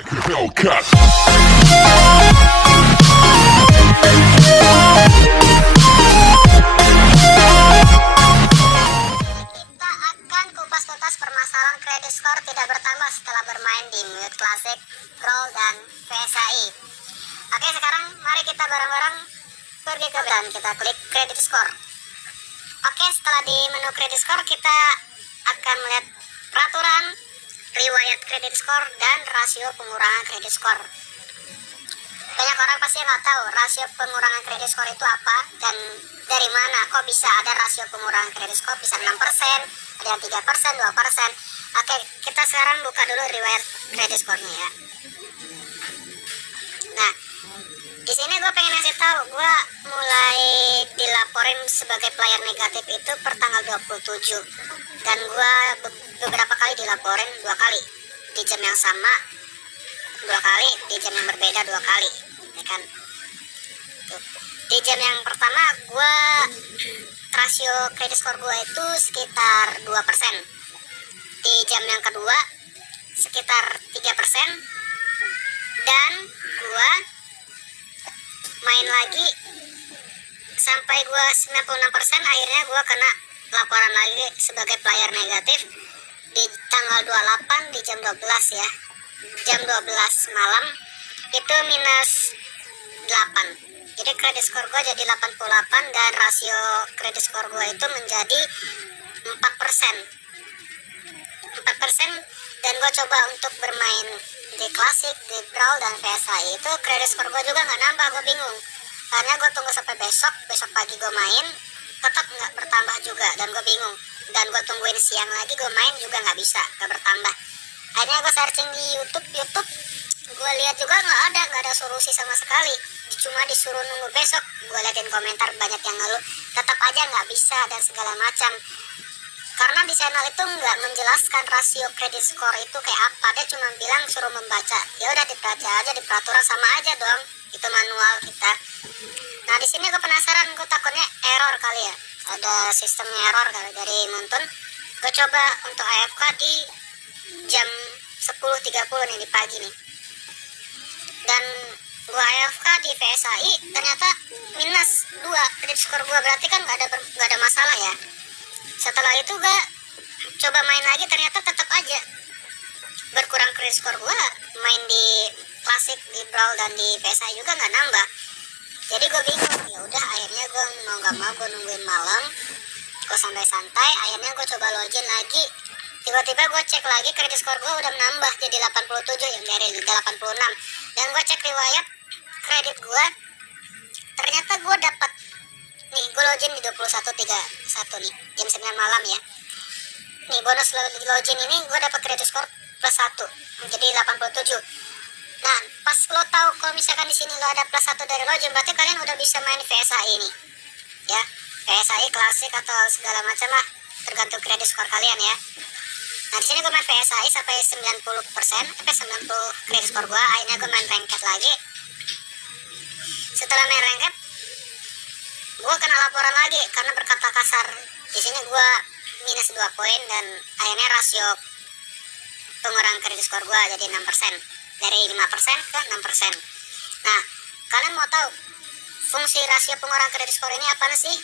Hellcat. Kita akan kupas tuntas permasalahan kredit skor tidak bertambah setelah bermain di Mute Classic, Brawl, dan VSAI. Oke, sekarang mari kita bareng-bareng pergi ke dan kita klik kredit skor. Oke, setelah di menu kredit skor kita akan melihat peraturan, riwayat kredit skor, dan rasio pengurangan kredit skor. Banyak orang pasti nggak tahu rasio pengurangan kredit skor itu apa dan dari mana kok bisa ada rasio pengurangan kredit skor bisa 6%, ada yang 3%, 2%. Oke, kita sekarang buka dulu riwayat kredit skornya ya. Nah, di sini gue pengen ngasih tahu, gue mulai dilaporin sebagai player negatif itu per tanggal 27 dan gue beberapa kali dilaporin 2 kali di jam yang sama, 2 kali di jam yang berbeda 2 kali ya kan. Tuh. Di jam yang pertama gue rasio kredit skor gue itu sekitar 2%, di jam yang kedua sekitar 3%, dan gue main lagi sampai gue 96%. Akhirnya gue kena laporan lagi sebagai player negatif di tanggal 28 di jam 12 ya, jam 12 malam itu minus 8. Jadi kredit skor gue jadi 88 dan rasio kredit skor gue itu menjadi 4%. Dan gue coba untuk bermain di klasik, di brawl, dan VSAI itu kredit skor gue juga nggak nambah. Gue bingung karena gue tunggu sampai besok pagi gue main tetap nggak bertambah juga dan gue bingung, dan gue tungguin siang lagi gue main juga nggak bisa, nggak bertambah. Akhirnya gue searching di YouTube, gue lihat juga nggak ada solusi sama sekali, cuma disuruh nunggu besok. Gue liatin komentar banyak yang ngeluh tetap aja nggak bisa dan segala macam, karena di channel itu nggak menjelaskan rasio kredit skor itu kayak apa. Dia cuma bilang suruh membaca, ya udah dibaca aja di peraturan, sama aja dong, itu manual kita. Nah di sini gue penasaran, gue takutnya error kali ya, ada sistemnya error kali dari Muntun. Gue coba untuk AFK di jam 10.30 nih di pagi nih, dan gue AFK di VSAI ternyata minus 2 kredit skor gue, berarti kan nggak ada masalah ya. Setelah itu gue coba main lagi, ternyata tetap aja berkurang kredit skor gue. Main di klasik, di brawl, dan di VSAI juga nggak nambah. Jadi gue bingung. Ya udah, akhirnya gue mau nggak mau gue nungguin malam, gue santai-santai. Akhirnya gue coba login lagi. Tiba-tiba gue cek lagi kredit skor gue udah menambah jadi 87 yang dari 86. Dan gue cek riwayat kredit gue, ternyata gue dapat nih, gue login di 21.31 nih jam 9 malam ya. Nih bonus login ini gue dapat kredit skor plus 1 menjadi 87. Nah pas lo tahu kalau misalkan di sini lo ada plus 1 dari login, berarti kalian udah bisa main VSAI ini ya, VSAI klasik atau segala macam lah, tergantung kredit skor kalian ya. Nah di sini gue main VSAI sampai 90%, sampai 90 kredit skor gue. Akhirnya gue main ranked lagi. Setelah main ranked, gue kena laporan lagi karena berkata kasar. Di sini gue minus 2 poin dan akhirnya rasio pengurangan kredit skor gue jadi 6%, dari 5% ke 6%. Nah kalian mau tahu fungsi rasio pengurangan kredit skor ini apa sih?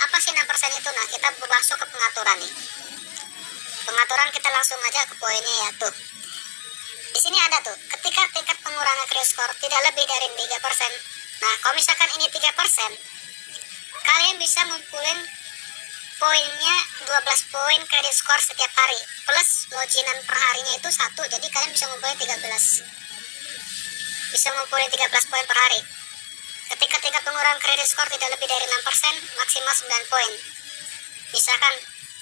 Apa sih 6% itu? Nah kita masuk ke pengaturan nih. Pengaturan kita langsung aja ke poinnya ya tuh. Di sini ada tuh, ketika tingkat pengurangan kredit skor tidak lebih dari 3%. Nah kalau misalkan ini 3%, kalian bisa ngumpulin poinnya 12 poin kredit skor setiap hari, plus loginan per harinya itu 1, jadi kalian bisa ngumpulin 13 poin per hari. Ketika tingkat pengurangan kredit skor tidak lebih dari 6%, maksimal 9 poin. Misalkan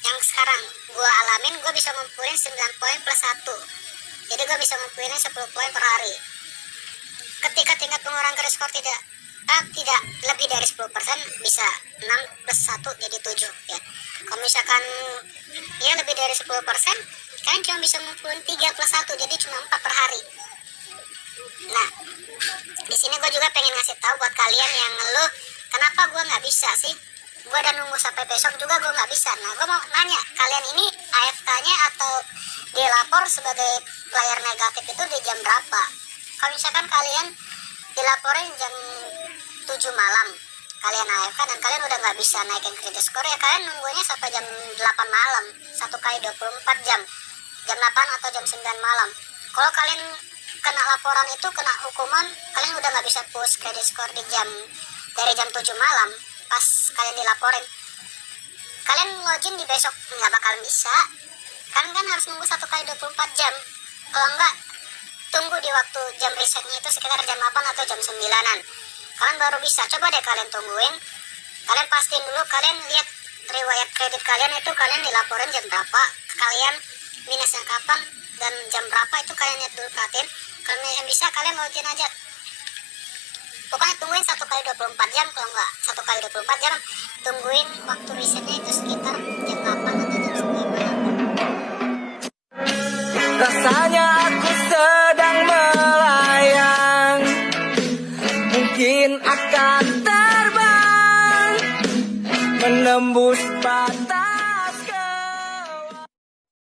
yang sekarang gue alamin, gue bisa ngumpulin 9 poin plus 1, jadi gue bisa ngumpulinnya 10 poin per hari. Ketika tingkat pengurangan kredit skor tidak lebih dari 10%, bisa 6 plus 1 jadi 7 ya. Kalau misalkan ya lebih dari 10%, kalian cuma bisa ngumpulin 3 plus 1, jadi cuma 4 per hari. Nah di sini gue juga pengen ngasih tahu buat kalian yang ngeluh kenapa gue nggak bisa sih, gue udah nunggu sampai besok juga gue nggak bisa. Nah gue mau nanya, kalian ini AFK nya atau dilapor sebagai player negatif itu di jam berapa. Kalau misalkan kalian dilaporin jam 7 malam, kalian AFK dan kalian udah nggak bisa naikin kredit skor, ya kalian nunggunya sampai jam 8 malam, 1 kali 24 jam, jam 8 atau jam 9 malam. Kalau kalian kena laporan itu, kena hukuman, kalian udah nggak bisa push kredit skor dari jam 7 malam pas kalian dilaporin. Kalian login di besok nggak bakalan bisa. Kalian kan harus nunggu 1 kali 24 jam. Kalau nggak, tunggu di waktu jam resetnya itu sekitar jam 8 atau jam 9-an. Kalian baru bisa. Coba deh kalian tungguin. Kalian pastiin dulu, kalian lihat riwayat kredit kalian itu kalian dilaporin jam berapa, kalian minusnya kapan, dan jam berapa itu kalian lihat dulu, perhatiin. Kalau yang bisa kalian login aja. Pokoknya tungguin 1 kali 24 jam, kalau nggak 1 kali 24 jam, tungguin waktu resetnya itu sekitar jam 8 atau jam 9 malam. Rasanya aku sedang melayang, mungkin akan terbang menembus batas.